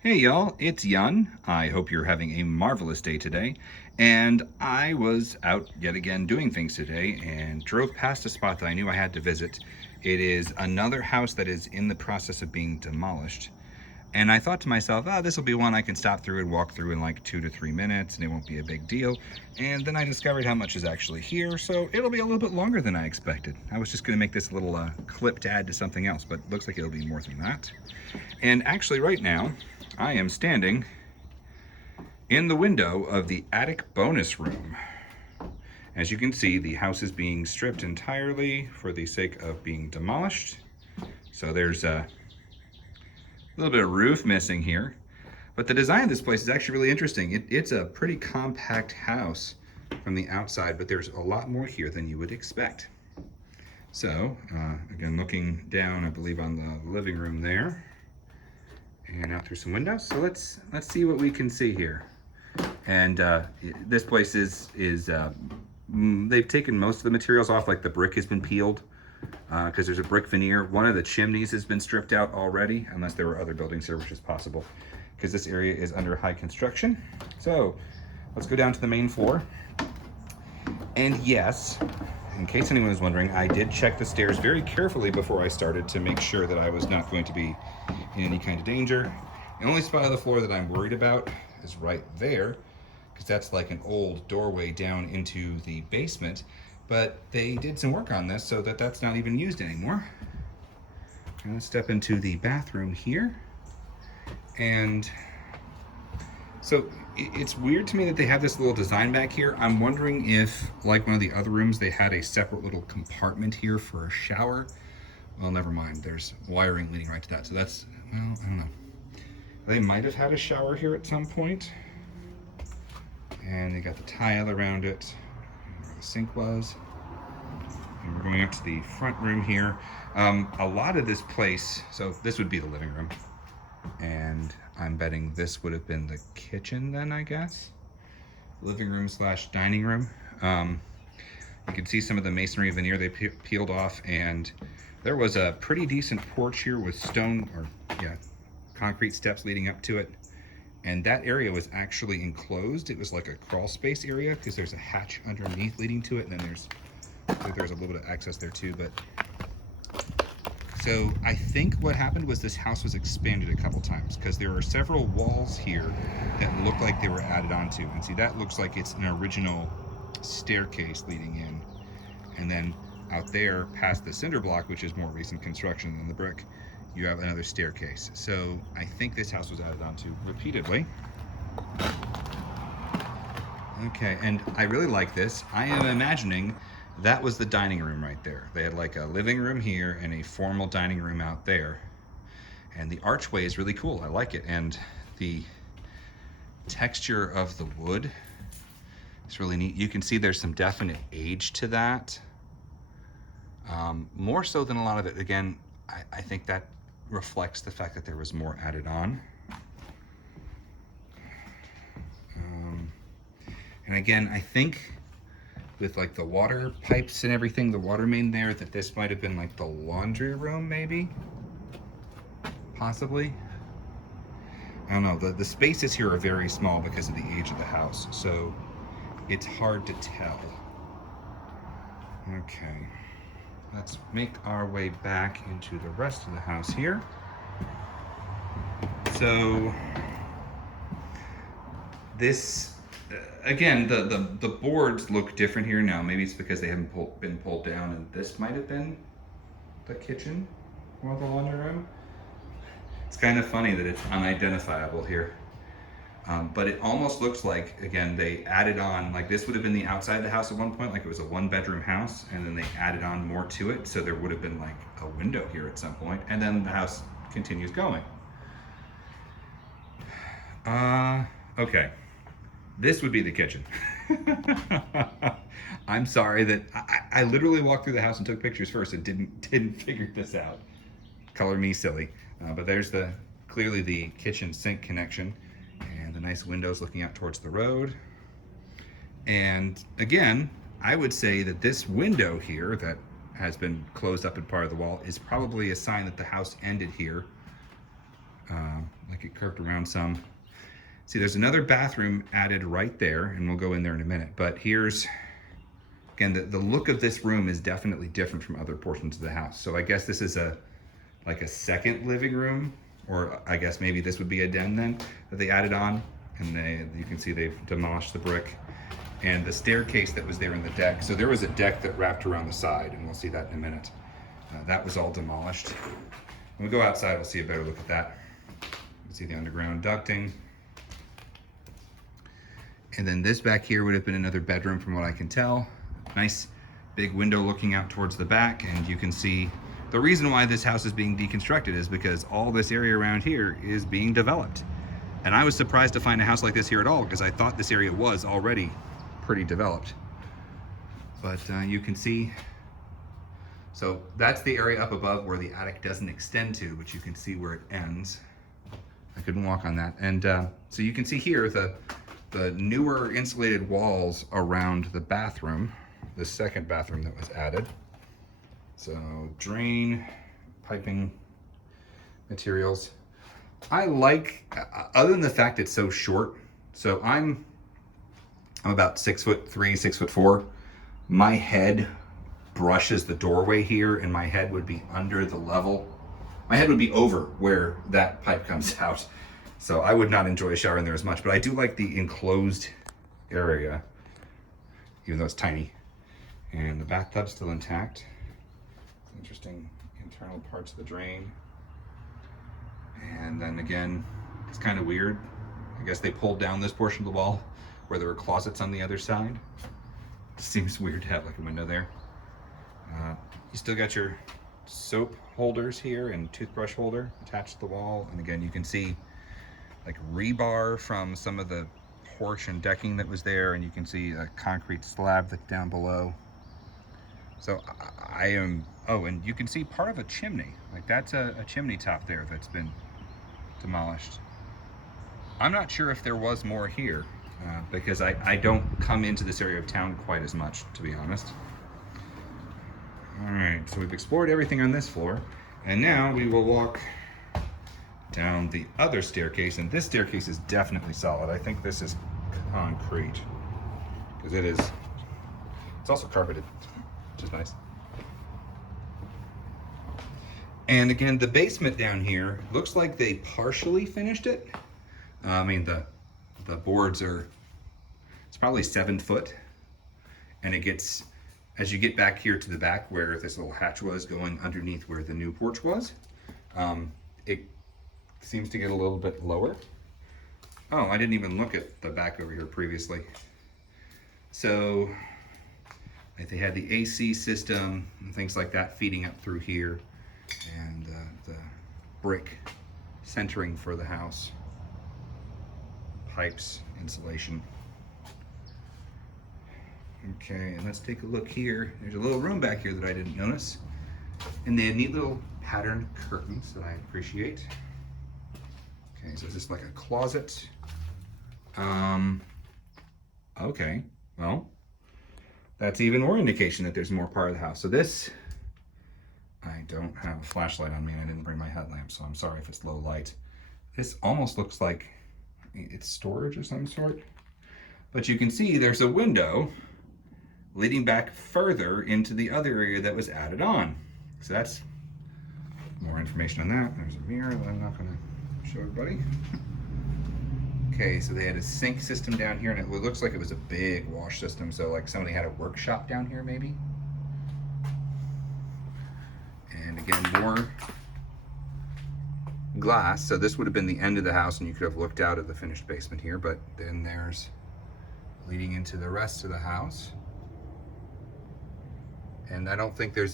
Hey y'all, it's Yun. I hope you're having a marvelous day today. And I was out yet again doing things today and drove past a spot that I knew I had to visit. It is another house that is in the process of being demolished. And I thought to myself, this will be one I can stop through and walk through in like 2 to 3 minutes and it won't be a big deal. And then I discovered how much is actually here, so it'll be a little bit longer than I expected. I was just going to make this a little clip to add to something else, but looks like it'll be more than that. And actually, right now, I am standing in the window of the attic bonus room. As you can see, the house is being stripped entirely for the sake of being demolished. So there's a little bit of roof missing here. But the design of this place is actually really interesting. It's a pretty compact house from the outside, but there's a lot more here than you would expect. So, again, looking down, I believe, on the living room there, and out through some windows. So let's see what we can see here. And this place is they've taken most of the materials off, like the brick has been peeled because there's a brick veneer. One of the chimneys has been stripped out already, unless there were other buildings here, which is possible, because this area is under high construction. So let's go down to the main floor. And yes, in case anyone was wondering, I did check the stairs very carefully before I started to make sure that I was not going to be in any kind of danger. The only spot of the floor that I'm worried about is right there, because that's like an old doorway down into the basement. But they did some work on this so that that's not even used anymore. I'm gonna step into the bathroom here. And so it's weird to me that they have this little design back here. I'm wondering if, like one of the other rooms, they had a separate little compartment here for a shower. Well, never mind. There's wiring leading right to that. So that's, well, I don't know. They might have had a shower here at some point. And they got the tile around it, where the sink was. And we're going up to the front room here. A lot of this place, so this would be the living room. And I'm betting this would have been the kitchen then, I guess. Living room slash dining room. You can see some of the masonry veneer they peeled off, and there was a pretty decent porch here with concrete steps leading up to it. And that area was actually enclosed. It was like a crawl space area because there's a hatch underneath leading to it, and then there's a little bit of access there too. But so I think what happened was this house was expanded a couple times, because there are several walls here that look like they were added onto. And see, that looks like it's an original staircase leading in. And then out there past the cinder block, which is more recent construction than the brick, you have another staircase. So I think this house was added onto repeatedly. Okay, and I really like this. I am imagining that was the dining room right there. They had like a living room here and a formal dining room out there. And the archway is really cool. I like it. And the texture of the wood is really neat. You can see there's some definite age to that. More so than a lot of it. Again, I think that reflects the fact that there was more added on. And again, I think with like the water pipes and everything, the water main there, that this might have been like the laundry room, maybe, possibly. I don't know. The spaces here are very small because of the age of the house, so it's hard to tell. Okay, let's make our way back into the rest of the house here. So this, again, the boards look different here now. Maybe it's because they haven't been pulled down, and this might have been the kitchen or the laundry room. It's kind of funny that it's unidentifiable here. But it almost looks like, again, they added on, like this would have been the outside of the house at one point, like it was a 1-bedroom house, and then they added on more to it, so there would have been like a window here at some point, and then the house continues going. Okay. This would be the kitchen. I'm sorry that I literally walked through the house and took pictures first and didn't figure this out. Color me silly. But there's clearly the kitchen sink connection, and the nice windows looking out towards the road. And again, I would say that this window here that has been closed up in part of the wall is probably a sign that the house ended here like it curved around some. See, there's another bathroom added right there, and we'll go in there in a minute. But here's, again, the look of this room is definitely different from other portions of the house. So I guess this is like a second living room, or I guess maybe this would be a den then that they added on. And you can see they've demolished the brick and the staircase that was there in the deck. So there was a deck that wrapped around the side, and we'll see that in a minute. That was all demolished. When we go outside, we'll see a better look at that. You can see the underground ducting. And then this back here would have been another bedroom from what I can tell. Nice big window looking out towards the back, and you can see the reason why this house is being deconstructed is because all this area around here is being developed. And I was surprised to find a house like this here at all, because I thought this area was already pretty developed. But you can see, so that's the area up above where the attic doesn't extend to, but you can see where it ends. I couldn't walk on that. And so you can see here the newer insulated walls around the bathroom, the second bathroom that was added. So drain, piping materials. I like, other than the fact it's so short, so I'm about 6'3", 6'4". My head brushes the doorway here, and my head would be under the level. My head would be over where that pipe comes out. So I would not enjoy a shower in there as much, but I do like the enclosed area, even though it's tiny. And the bathtub's still intact. Interesting internal parts of the drain. And then again, it's kind of weird. I guess they pulled down this portion of the wall where there were closets on the other side. It seems weird to have like a window there. You still got your soap holders here and toothbrush holder attached to the wall. And again, you can see like rebar from some of the porch and decking that was there, and you can see a concrete slab that's down below. So oh, and you can see part of a chimney. Like that's a chimney top there that's been demolished. I'm not sure if there was more here because I don't come into this area of town quite as much, to be honest. All right, so we've explored everything on this floor, and now we will walk down the other staircase, and this staircase is definitely solid. I think this is concrete because it's also carpeted, which is nice. And again, the basement down here looks like they partially finished it. I mean, the boards it's probably 7 foot, and it gets, as you get back here to the back where this little hatch was going underneath where the new porch was, it seems to get a little bit lower. Oh, I didn't even look at the back over here previously. So like they had the AC system and things like that feeding up through here, and the brick centering for the house, pipes, insulation. Okay, and let's take a look here. There's a little room back here that I didn't notice, and they have neat little patterned curtains that I appreciate. Okay, so is this like a closet? Okay, well, that's even more indication that there's more part of the house. So this, I don't have a flashlight on me, and I didn't bring my headlamp, so I'm sorry if it's low light. This almost looks like it's storage of some sort. But you can see there's a window leading back further into the other area that was added on. So that's more information on that. There's a mirror that I'm not gonna show everybody. Okay, so they had a sink system down here, and it looks like it was a big wash system. So like somebody had a workshop down here maybe. And again, more glass. So this would have been the end of the house, and you could have looked out at the finished basement here, but then there's leading into the rest of the house. And I don't think there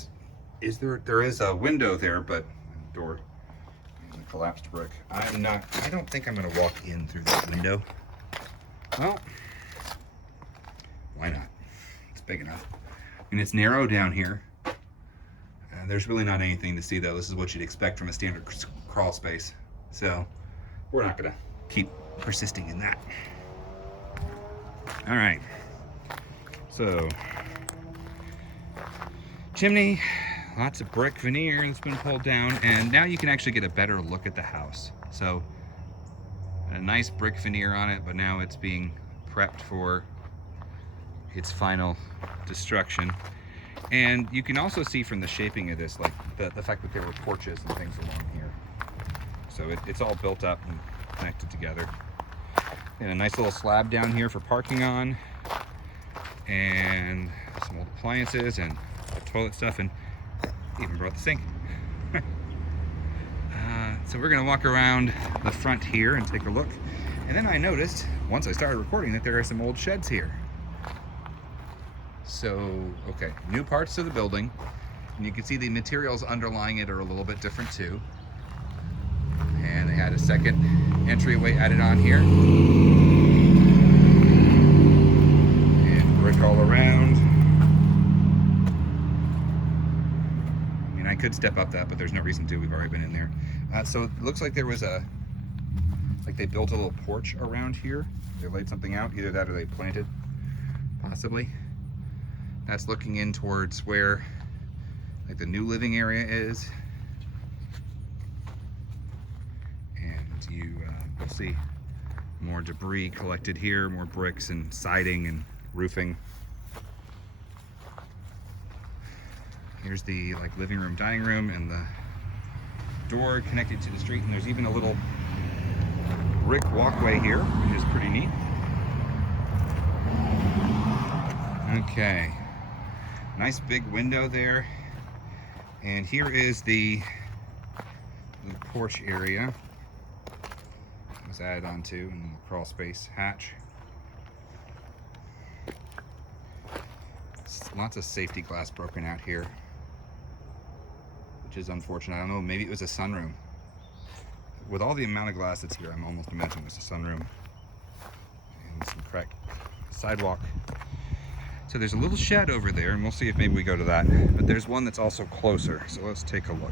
is a window there, but door, and a collapsed brick. I don't think I'm gonna walk in through that window. Well, why not? It's big enough. I mean, it's narrow down here. There's really not anything to see though. This is what you'd expect from a standard crawl space. So we're not gonna keep persisting in that. All right, so chimney, lots of brick veneer that's been pulled down, and now you can actually get a better look at the house. So a nice brick veneer on it, but now it's being prepped for its final destruction. And you can also see from the shaping of this, like the fact that there were porches and things along here. So it's all built up and connected together. And a nice little slab down here for parking on, and some old appliances and toilet stuff, and even brought the sink. So we're gonna walk around the front here and take a look. And then I noticed, once I started recording, that there are some old sheds here. So, okay, new parts to the building. And you can see the materials underlying it are a little bit different too. And they had a second entryway added on here. And brick all around. I mean, I could step up that, but there's no reason to. We've already been in there. So it looks like there was like they built a little porch around here. They laid something out, either that or they planted, possibly. That's looking in towards where like the new living area is. And you'll see more debris collected here, more bricks and siding and roofing. Here's the like living room, dining room, and the door connected to the street, and there's even a little brick walkway here, which is pretty neat. Okay, nice big window there, and here is the porch area. It was added onto, and the crawl space hatch. Lots of safety glass broken out here, which is unfortunate. I don't know, maybe it was a sunroom. With all the amount of glass that's here, I'm almost imagining it was a sunroom. And some cracked sidewalk. So there's a little shed over there, and we'll see if maybe we go to that. But there's one that's also closer, so let's take a look.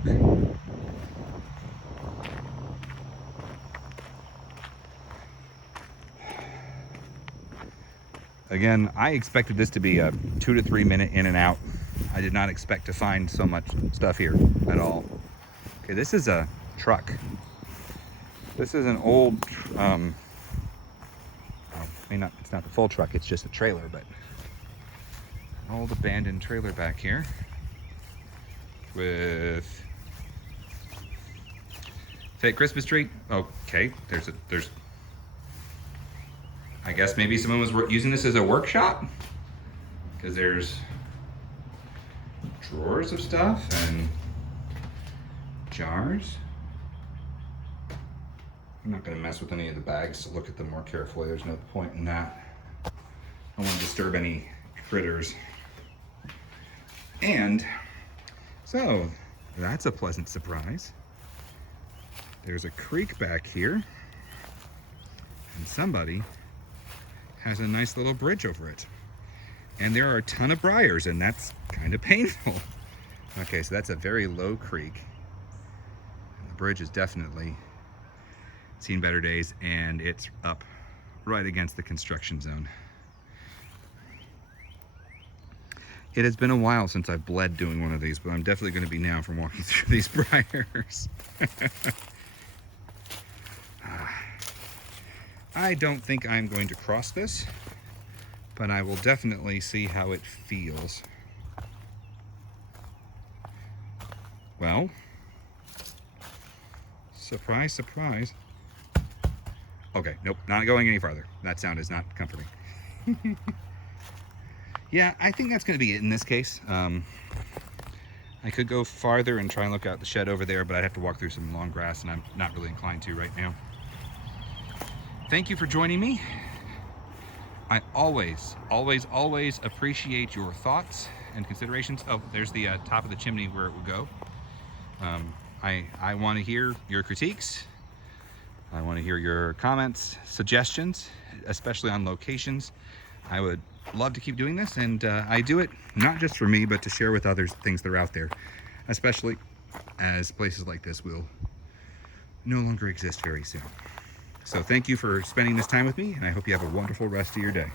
Again, I expected this to be a 2 to 3 minute in and out. I did not expect to find so much stuff here at all. Okay, this is a truck. This is an old, well, it's not the full truck, it's just a trailer, but an old abandoned trailer back here with fake Christmas tree. Okay, there's I guess maybe someone was using this as a workshop, because there's drawers of stuff and jars. I'm not going to mess with any of the bags to look at them more carefully. There's no point in that. I don't want to disturb any critters. And so that's a pleasant surprise. There's a creek back here, and somebody has a nice little bridge over it. And there are a ton of briars, and that's kind of painful. Okay, so that's a very low creek. And the bridge has definitely seen better days, and it's up right against the construction zone. It has been a while since I've bled doing one of these, but I'm definitely going to be now from walking through these briars. I don't think I'm going to cross this, but I will definitely see how it feels. Well, surprise, surprise. Okay, nope, not going any farther. That sound is not comforting. Yeah, I think that's going to be it in this case. I could go farther and try and look out the shed over there, but I'd have to walk through some long grass, and I'm not really inclined to right now. Thank you for joining me. I always, always, always appreciate your thoughts and considerations. Oh, there's the top of the chimney where it would go. I want to hear your critiques. I want to hear your comments, suggestions, especially on locations. I would love to keep doing this, and I do it not just for me, but to share with others things that are out there, especially as places like this will no longer exist very soon. So thank you for spending this time with me, and I hope you have a wonderful rest of your day.